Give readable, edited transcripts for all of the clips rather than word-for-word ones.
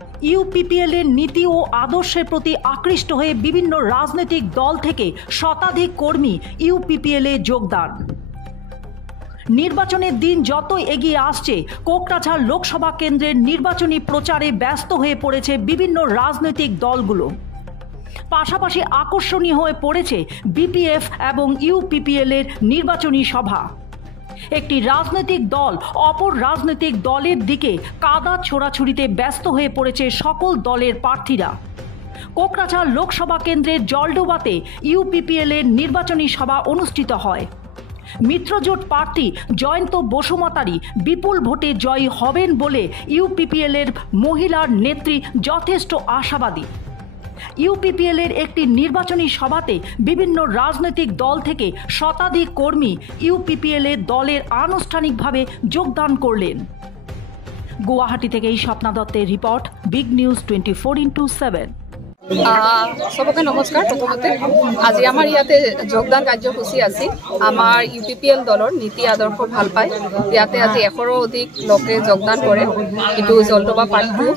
UPPL এর নীতি ও আদর্শের প্রতি আকৃষ্ট হয়ে বিভিন্ন রাজনৈতিক দল থেকে শতাধিক কর্মী ইউপিপিএল এ যোগদান। নির্বাচনের দিন যত এগিয়ে আসছে, কোকরাঝাড় লোকসভা কেন্দ্রের নির্বাচনী প্রচারে ব্যস্ত হয়ে পড়েছে বিভিন্ন রাজনৈতিক দলগুলো। পাশাপাশি আকর্ষণীয় হয়ে পড়েছে বিপিএফ এবং ইউপিপিএল এর নির্বাচনী সভা। একটি রাজনৈতিক দল অপর রাজনৈতিক দলের দিকে কাদা ছোড়াছুড়িতে ব্যস্ত হয়ে পড়েছে সকল দলের প্রার্থীরা। কোকরাঝাড় লোকসভা কেন্দ্রের জলডোবাতে ইউপিপিএল এর নির্বাচনী সভা অনুষ্ঠিত হয়। মিত্রজোট প্রার্থী জয়ন্ত বসুমতারি বিপুল ভোটে জয়ী হবেন বলে ইউপিপিএল এর মহিলার নেত্রী যথেষ্ট আশাবাদী। ইউপিপিএল এর একটি নির্বাচনী সভাতে বিভিন্ন রাজনৈতিক দল থেকে শতাধিক কর্মী ইউপিপিএল এর দলের আনুষ্ঠানিকভাবে যোগদান করলেন। গুয়াহাটি থেকে স্বপ্না দত্তের রিপোর্ট, বিগ নিউজ 24x7। সবকে নমস্কাৰ। প্ৰথমতে আজি আমাৰ ইয়াতে যোগদান কাৰ্যসূচী আছিল। আমাৰ ইউপিপিএল দলৰ নীতি আদৰ্শ ভাল পায়। ইয়াতে আজি 100ৰো অধিক লোকে যোগদান কৰে। এইটো জলডোবা পাৰ্ট 2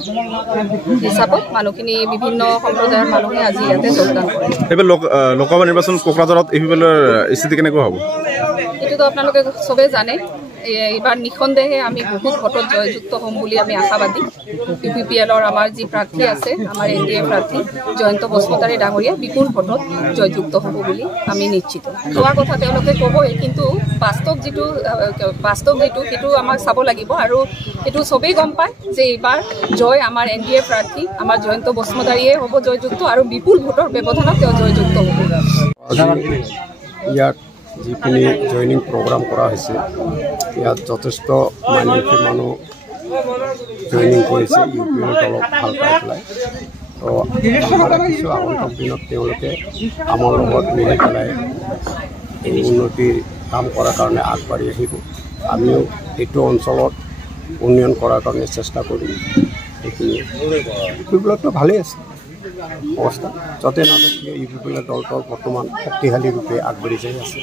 হিচাপত মানুহখিনি বিভিন্ন সম্প্ৰদায়ৰ মানুহে আজি ইয়াতে যোগদান কৰে। এইবাৰ লোকসভা নিৰ্বাচন কোকৰাঝাৰত ইউপিপিএলৰ স্থিতি কেনেকুৱা হ'ব? এইটোতো আপোনালোকে চবেই জানে। এইবাৰ নিঃসন্দেহে আমি বহুত ভোটত জয়যুক্ত হ'ম বুলি আমি আশাবাদী। ইউপিপিএলৰ আমাৰ যি প্ৰাৰ্থী আছে, আমাৰ এনডিএ প্ৰাৰ্থী জয়ন্ত বসুমতাৰী ডাঙৰীয়া বিপুল ভোটত জয়যুক্ত হ'ব বুলি আমি নিশ্চিত। কোৱা কথা তেওঁলোকে ক'বই, কিন্তু বাস্তৱ যিটো সেইটো আমাক চাব লাগিব। আৰু সেইটো চবেই গম পায় যে এইবাৰ জয় আমাৰ এনডিএ প্ৰাৰ্থী আমাৰ জয়ন্ত বসুমতাৰীয়ে হ'ব জয়যুক্ত, আৰু বিপুল ভোটৰ ব্যৱধানত তেওঁ জয়যুক্ত হ'ব। ইয়াত যিখিনি জইনিং প্ৰগ্ৰাম কৰা হৈছে, ইয়াত যথেষ্ট মাইনৰিটি মানুহ জইনিং কৰিছে ইউপিপিএল দলক ভাল পাই পেলাই। তো আশা ৰাখিছোঁ আগন্তুক দিনত তেওঁলোকে আমাৰ লগত মিলি পেলাই এই উন্নতিৰ কাম কৰাৰ কাৰণে আগবাঢ়ি আহিব। আমিও এইটো অঞ্চলত উন্নয়ন কৰাৰ কাৰণে চেষ্টা কৰিম। সেইখিনি ইউপিপিএলতো ভালেই আছে অৱস্থা, য'তে নাযাওক ইউপিপিএল দলটো বৰ্তমান শক্তিশালী ৰূপে আগবাঢ়ি যাই আছে।